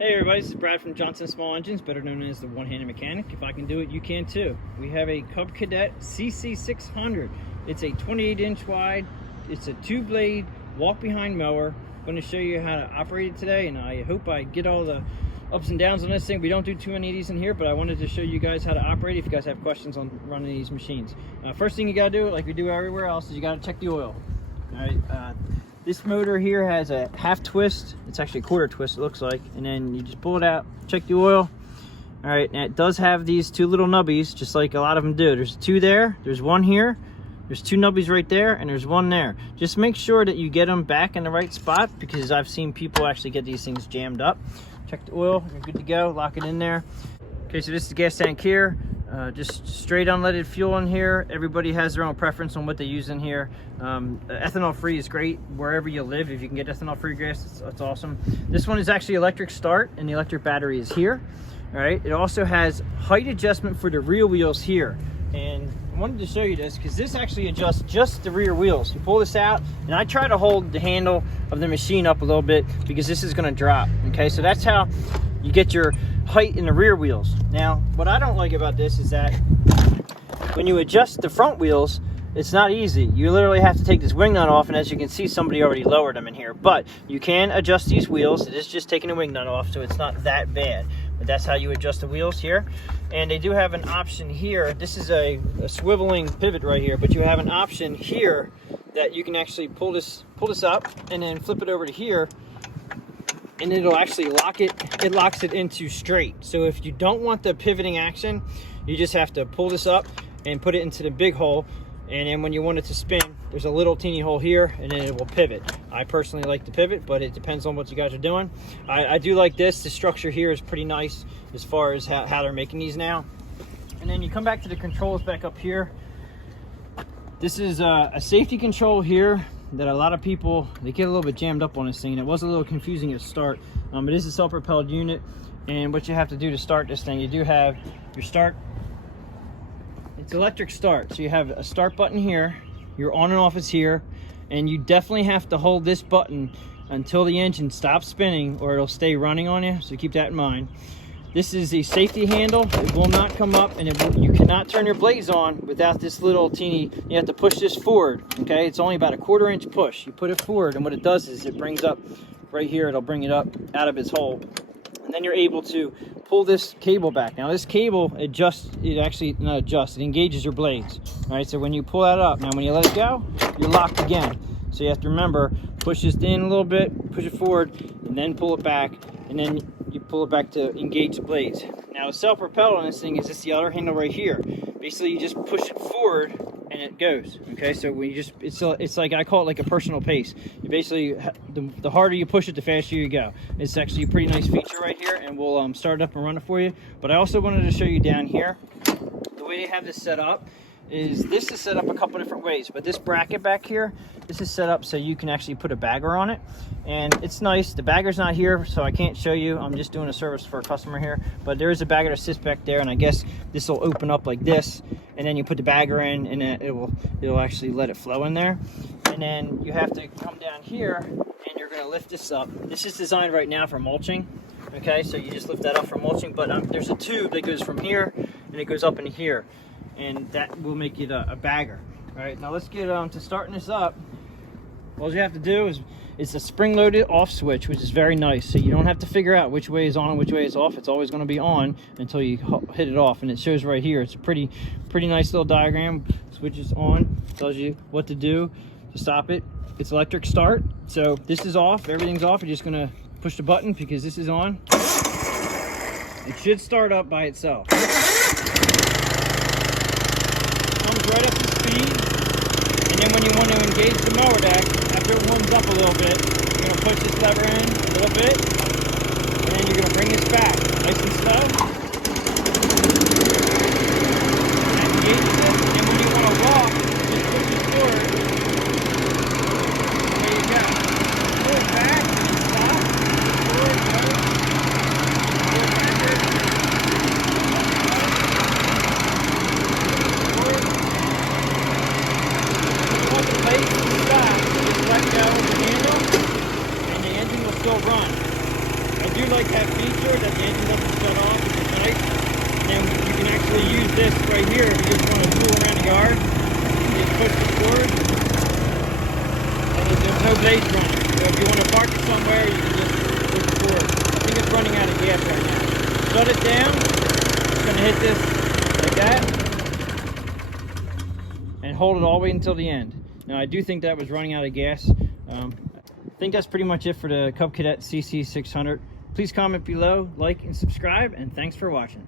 Hey everybody, this is Brad from Johnson Small Engines, better known as the One-Handed Mechanic. If I can do it, you can too. We have a Cub Cadet CC600. It's a 28-inch wide, it's a 2-blade walk-behind mower. I'm going to show you how to operate it today, and I hope I get all the ups and downs on this thing. We don't do too many of these in here, but I wanted to show you guys how to operate if you guys have questions on running these machines. First thing you got to do, like we do everywhere else, is you got to check the oil. All right. This motor here has a half twist. It's actually a quarter twist, it looks like. And then you just pull it out, check the oil. All right, and it does have these two little nubbies, just like a lot of them do. There's two there, there's one here, there's two nubbies right there, and there's one there. Just make sure that you get them back in the right spot, because I've seen people actually get these things jammed up. Check the oil, you're good to go, lock it in there. Okay, so this is the gas tank here. Just straight unleaded fuel in here. Everybody has their own preference on what they use in here. Ethanol free is great wherever you live. If you can get ethanol free gas, that's awesome. This one is actually electric start, and the electric battery is here. All right, it also has height adjustment for the rear wheels here. And I wanted to show you this because this actually adjusts just the rear wheels. You pull this out, and I try to hold the handle of the machine up a little bit because this is going to drop. Okay, so that's how you get your height in the rear wheels. Now, what I don't like about this is that when you adjust the front wheels, it's not easy. You literally have to take this wing nut off, and as you can see, somebody already lowered them in here. But you can adjust these wheels. It is just taking the wing nut off, so it's not that bad. But that's how you adjust the wheels here. And they do have an option here. This is a swiveling pivot right here, but you have an option here that you can actually pull this up and then flip it over to here, and it'll actually lock it. It locks it into straight. So if you don't want the pivoting action, you just have to pull this up and put it into the big hole. And then when you want it to spin, there's a little teeny hole here, and then it will pivot. I personally like to pivot, but it depends on what you guys are doing. I do like this. The structure here is pretty nice as far as how they're making these now. And then you come back to the controls back up here. This is a safety control here that a lot of people, they get a little bit jammed up on this thing, and it was a little confusing at start. It is a self-propelled unit, and what you have to do to start this thing, you do have your start. It's electric start, so you have a start button here, your on and off is here, and you definitely have to hold this button until the engine stops spinning, or it'll stay running on you, so keep that in mind. This is a safety handle. It will not come up, and you cannot turn your blades on without this little teeny, you have to push this forward, okay? It's only about a 1/4 inch push. You put it forward, and what it does is it brings up right here, it'll bring it up out of its hole. And then you're able to pull this cable back. Now this cable adjusts, it actually not adjusts, it engages your blades. All right, so when you pull that up, now when you let it go, you're locked again. So you have to remember, push this in a little bit, push it forward, and then pull it back, and then you pull it back to engage the blades. Now the self-propelled on this thing is just the other handle right here. Basically you just push it forward and it goes. Okay, so when you just, it's like, I call it like a personal pace. You basically, the harder you push it, the faster you go. It's actually a pretty nice feature right here, and we'll start it up and run it for you. But I also wanted to show you down here, the way they have this set up is, this is set up a couple different ways, but this bracket back here, this is set up so you can actually put a bagger on it, and it's nice. The bagger's not here, so I can't show you. I'm just doing a service for a customer here, but there is a bagger that sits back there, and I guess this will open up like this, and then you put the bagger in, and then it'll actually let it flow in there. And then you have to come down here, and you're going to lift this up. This is designed right now for mulching. Okay, so you just lift that up for mulching, but there's a tube that goes from here, and it goes up into here, and that will make it a bagger. All right, now let's get to starting this up. All you have to do is, it's a spring-loaded off switch, which is very nice, so you don't have to figure out which way is on and which way is off. It's always going to be on until you hit it off, and it shows right here. It's a pretty nice little diagram. Switch is on, tells you what to do to stop it. It's electric start, so this is off, everything's off. You're just going to push the button because this is on. It should start up by itself. Comes right up to speed, and then when you want to engage the mower deck, after it warms up a little bit, you're going to push this lever in a little bit, and then you're going to bring this back nice and slow. That engages it, and when you want to walk, just push it forward. There you go. Pull it back, stop, forward, go, pull it backward, forward. If you want the blades to stop, just let go of the handle, and the engine will still run. sure that the engine doesn't shut off if it's nice. And you can actually use this right here if you just want to tool around the yard. You just push the cord, and there's no blades running. So if you want to park it somewhere, you can just push the cord. I think it's running out of gas right now. Shut it down. It's going to hit this like that, and hold it all the way until the end. Now I do think that was running out of gas. I think that's pretty much it for the Cub Cadet CC600. Please comment below, like, and subscribe, and thanks for watching.